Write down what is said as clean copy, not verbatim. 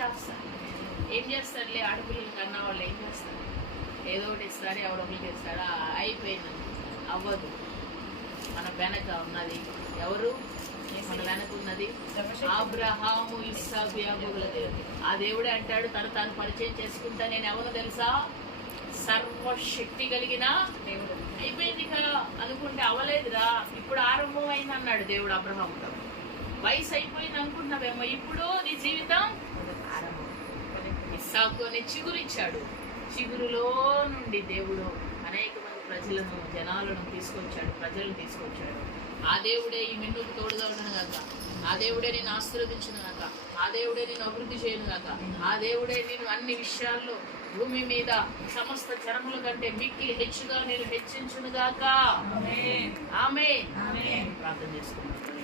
చేస్తారు. ఏం చేస్తారులే, ఆడపిల్లలు కన్నా వాళ్ళు ఏం చేస్తారు, ఏదో ఒకటి ఇస్తారు, ఎవరో ఒకరికి ఇస్తారా, అయిపోయింది. అవ్వదు. మన వెనక ఉన్నది ఎవరు? మన వెనక ఉన్నది అబ్రహాము, ఇస్సాకు, యాకోబుల దేవుడు. ఆ దేవుడే అంటాడు తను పరిచయం చేసుకుంటా, నేను ఎవరో తెలుసా? సర్వశక్తి కలిగిన దేవుడు. అయిపోయింది కదా అనుకుంటే అవ్వలేదురా, ఇప్పుడు ఆరంభం అయింది అన్నాడు దేవుడు అబ్రహాముతో. వయసు అయిపోయింది అనుకుంటున్నావేమో, ఇప్పుడు నీ జీవితం ఆరంభం. ఇస్సాకు అనే చిగురిచ్చాడు. చిగురులో నుండి దేవుడు అనేక మంది జనాలను తీసుకొచ్చాడు, ప్రజలను తీసుకొచ్చాడు. ఆ దేవుడే ఈ మిన్నుకు తోడుగా ఉండను గాక, ఆ దేవుడే నేను ఆశీర్వదించును గాక, ఆ దేవుడే నేను అభివృద్ధి చేయను గాక, ఆ దేవుడే నేను అన్ని విషయాల్లో భూమి మీద సమస్త జనముల కంటే మిక్కిలి హెచ్చుగా నేను హెచ్చించును గాక. ఆమేన్. ప్రార్థన చేసుకున్నాను.